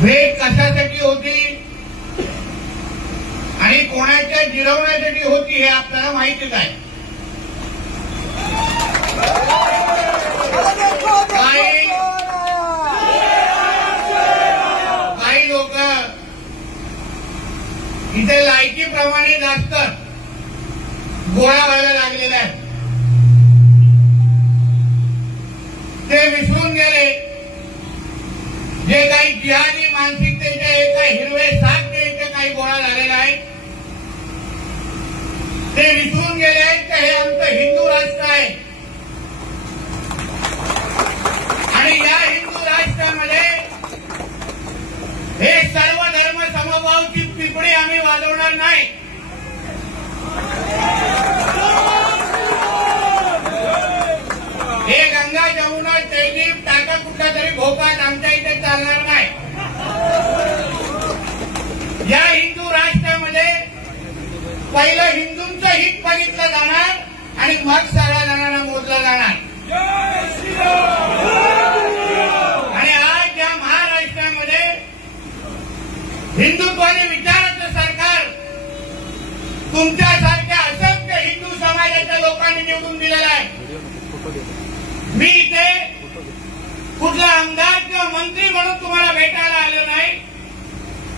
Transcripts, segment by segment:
भेट कशासाठी होती आणि कोणाच्या जिरवण्यासाठी होती हे आपल्याला माहितीच आहे. काही लोक इथे लायकीप्रमाणे जास्त गोळा व्हायला लागलेले आहेत. ते विसरून गेले जे काही जिहादी मानसिकतेचे एका हिरवे साथ इथे काही गोळा झालेला आहे. ते विसरून गेले आहेत की हे आमचं हिंदू राष्ट्र आहे आणि या हिंदू राष्ट्रामध्ये हे सर्व धर्म समभावची पिपडी आम्ही वाजवणार नाही. हे गंगा जमुना तैलीब टाका कुठला तरी भोपाळ आमच्या इथे चालणार नाही. या हिंदू राष्ट्रामध्ये पहिलं हिंदूंचं हित बघितलं जाणार आणि मग सगळ्या जणांना मोजलं जाणार. आणि आज या महाराष्ट्रामध्ये हिंदुत्वाने विचाराचं सरकार तुमच्यासारख्या असंख्य हिंदू समाजाच्या लोकांनी निवडून दिलेलं आहे. मी इथे कुठला आमदार किंवा मंत्री म्हणून तुम्हाला भेटायला आलो नाही,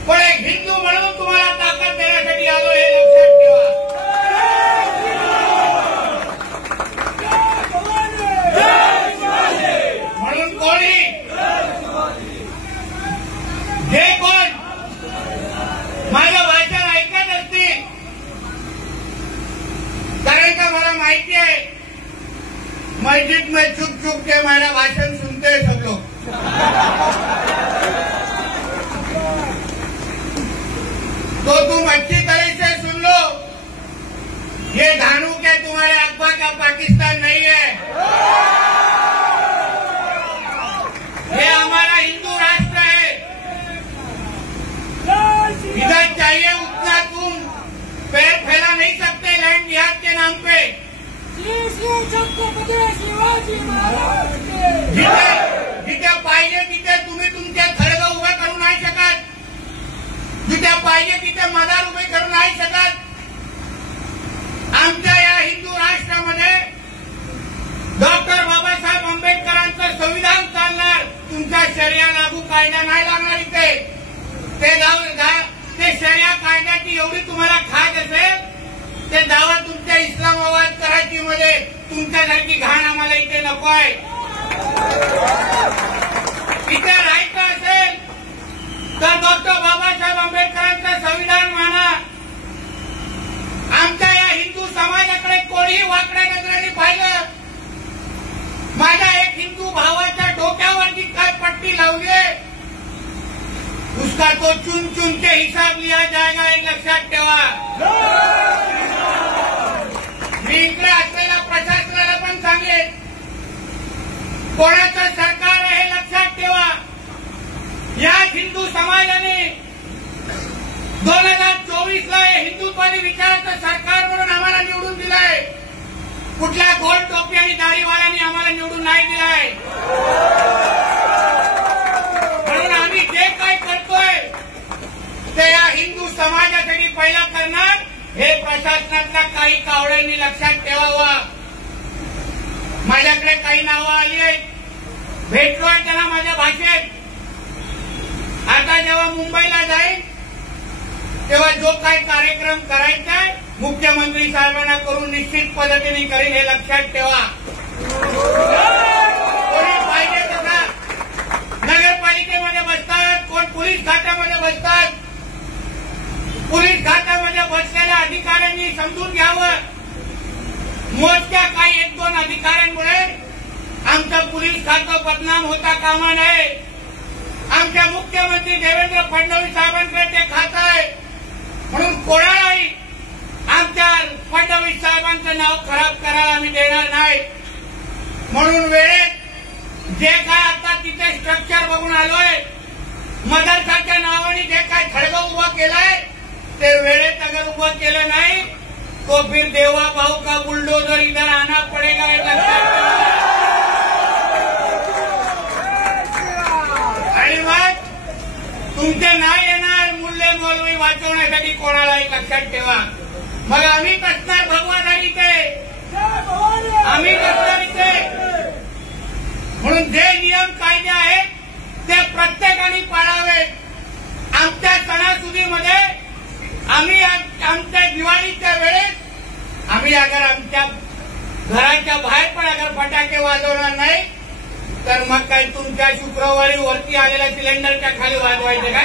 पण एक हिंदू म्हणून तुम्हाला ताकद देण्यासाठी आलो हे लक्षात ठेवा. म्हणून कोणी जे कोण माझं भाषण ऐकत असतील, कारण का मला माहिती आहे मस्जिद में चुप चुप के मेरा भाषण सुनते हैं सब लोग. तो तुम अच्छी तरह से सुन लो, ये धानू के तुम्हारे अब्बा का पाकिस्तान नहीं है. ये हमारा हिंदू राष्ट्र है. इधर चाहिए उतना तुम पैर फैला नहीं सकते लैंड जिहाद के नाम पे. जिथे पाहिजे तिथे तुम्ही तुमचे खडग उभे करू नाही शकत. जिथे पाहिजे तिथे मदार उभे करू नाही शकत. आमच्या या हिंदू राष्ट्रामध्ये डॉक्टर बाबासाहेब आंबेडकरांचं संविधान चालणार. तुमचा शरिया लागू कायदा नाही लागणार इथे. ते शरिया कायद्याची एवढी तुम्हाला खात असेल ते दावा तुमच्या इस्लामाबाद कराचीमध्ये तुमच्यासारखी घाण आम्हाला इथे नको आहे. इथे राहायचं असेल तर डॉक्टर बाबासाहेब आंबेडकरांचं संविधान माना. आमच्या या हिंदू समाजाकडे कोणीही वाकड्या नजरेने पाहिलं. माझ्या एक हिंदू भावाच्या डोक्यावरती काय पट्टी लावली आहे उसका तो चुन चुन के हिसाब लिया जाएगा हे लक्षात ठेवा. मी इकडे असलेल्या प्रशासनाला पण सांगेन कोणाचं सरकार आहे हे लक्षात ठेवा. या हिंदू समाजाने 2024ला हिंदुत्वादी विचाराचं सरकार म्हणून आम्हाला निवडून दिलंय. कुठल्या गोल टोपी आणि दाढीवाल्यांनी आम्हाला निवडून नाही दिलाय. म्हणून आम्ही जे काय करतोय ते या हिंदू समाजासाठी पहिला करणार हे प्रशासनातल्या काही कावड्यांनी लक्षात ठेवावं. माझ्याकडे काही नावं आली आहेत, भेटलोय त्यांना माझ्या भाषेत. आता जेव्हा मुंबईला जाईल तेव्हा जो काही कार्यक्रम करायचा आहे मुख्यमंत्री साहेबांना करून निश्चित पद्धतीने करीन हे लक्षात ठेवा. कोणी पाहिजे तसा नगरपालिकेमध्ये बसतात, कोण पोलीस खात्यामध्ये बसतात. पोलीस खात्यामध्ये बसलेल्या अधिकाऱ्यांनी समजून घ्यावं. मोजक्या काही 1-2 अधिकाऱ्यांमुळे आमचं पोलीस खातं बदनाम होता कामा नये. आमच्या मुख्यमंत्री देवेंद्र फडणवीस साहेबांकडे ते खातं आहे म्हणून कोणालाही आमच्या फडणवीस साहेबांचं नाव खराब करायला आम्ही देणार नाही. म्हणून वेळेत जे काय आता तिथे स्ट्रक्चर बघून आलोय, मदरसाच्या नावाने जे काय खडगं उभं केलंय ते वेळेत अगर उभं केलं नाही तो फिर देवा भाऊ का बुलडोजर इधर आना पडेगा हे लक्षात ठेवा. आणि मग तुमचे नाही येणार मुल्ले मौलवी वाचवण्यासाठी कोणाला एक लक्षात ठेवा. मग आम्ही कसणार भगवादारी ते आम्ही कसणार इथे. म्हणून जे नियम कायदे आहेत ते प्रत्येकाने पाळावेत. आमच्या सणासुदीमध्ये आम्ही आमच्या दिवाळीच्या वेळेस आम्ही अगर आमच्या घराच्या बाहेर पण अगर फटाके वाजवणार नाही तर मग काय तुमच्या शुक्रवारी वरती आलेल्या सिलेंडरच्या खाली वाजवायचे काय?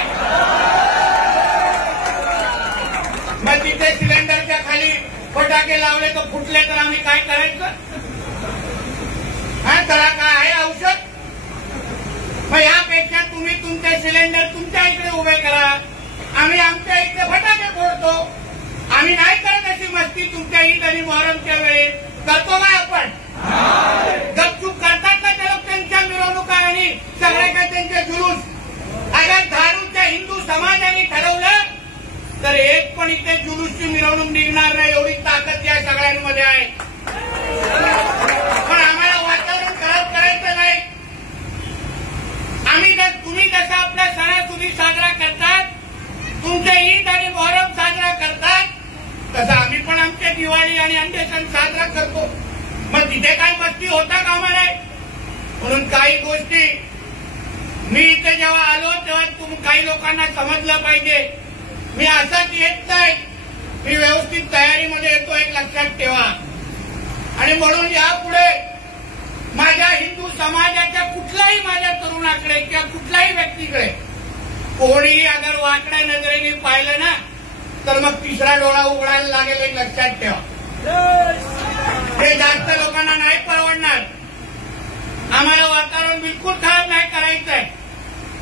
मग तिथे सिलेंडरच्या खाली फटाके लावले तर फुटले तर आम्ही काय करायचं? हा त्याला काय आहे औषध? मग यापेक्षा तुम्ही तुमचे सिलेंडर तुमच्या इकडे उभे करा. आम्ही आमच्या इकडे फटाके फोडतो. आम्ही नाही करत अशी मस्ती तुमच्या ईद आणि मोहरमच्या वेळेस. करतो का आपण? गपचूप करतात ना त्या लोक त्यांच्या मिरवणुका आणि सगळे काय त्यांचे जुलूस. अगर धारूच्या हिंदू समाजाने ठरवलं तर एक पण इथे जुलूसची मिरवणूक निघणार नाही एवढी ताकद या सगळ्यांमध्ये आहे. पण आम्हाला वातावरण खराब करायचं नाही. आम्ही तुम्ही जसं आपल्या सणासुदी साजरा करतात तुमचे ईद आणि मोहरम साजरा करतात तसं आम्ही पण आमचे दिवाळी आणि अन्य सण साजरा करतो. मग तिथे काही मस्ती होता कामा नाही. म्हणून काही गोष्टी मी इथे जेव्हा आलो तेव्हा काही लोकांना समजलं पाहिजे. मी असंच येत नाही. मी व्यवस्थित तयारीमध्ये येतो एक लक्षात ठेवा. आणि म्हणून यापुढे माझ्या हिंदू समाजाच्या कुठल्याही माझ्या तरुणाकडे किंवा कुठल्याही व्यक्तीकडे कोणीही अगर वाकड्या नजरेने पाहिलं ना तर मग तिसरा डोळा उघडायला लागेल एक लक्षात ठेवा. हे जास्त लोकांना नाही परवडणार. आम्हाला वातावरण बिलकुल खराब नाही करायचंय.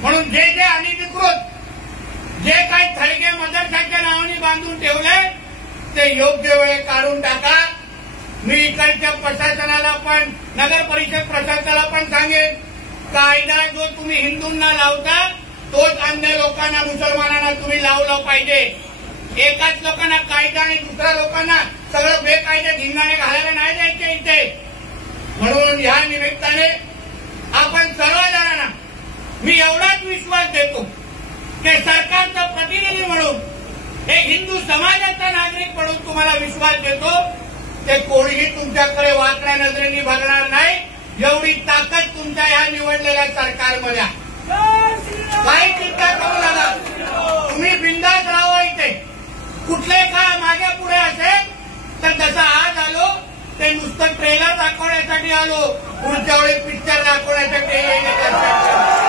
म्हणून जे जे अनधिकृत जे काही थडगे मदरशाच्या नावाने बांधून ठेवले ते योग्य वेळ काढून टाका. मी इकडच्या प्रशासनाला पण नगर परिषद प्रशासनाला पण सांगेन कायदा जो तुम्ही हिंदूंना लावता तोच अन्य लोकांना मुसलमानांना तुम्ही लावलं पाहिजे. एकाच लोकांना कायदा आणि दुसऱ्या लोकांना सगळं बेकायदे धिंगाणे घालायला नाही द्यायचे इथे. म्हणून या निमित्ताने आपण सर्वजणांना मी एवढाच विश्वास देतो की सरकारचा प्रतिनिधी म्हणून एक हिंदू समाजाचा नागरिक म्हणून तुम्हाला विश्वास देतो ते कोणीही तुमच्याकडे वाकड्या नजरेने बघणार नाही. एवढी ताकद तुमच्या या निवडलेल्या सरकारमध्ये आहे. काही चिंता करू नका. तुम्ही बिंदास राहा इथे. कुठले काय मागे पुढे असेल तर जसं आज आलो ते नुसतं ट्रेलर दाखवण्यासाठी आलो. पुढच्या वेळी पिक्चर दाखवण्यासाठी येईल.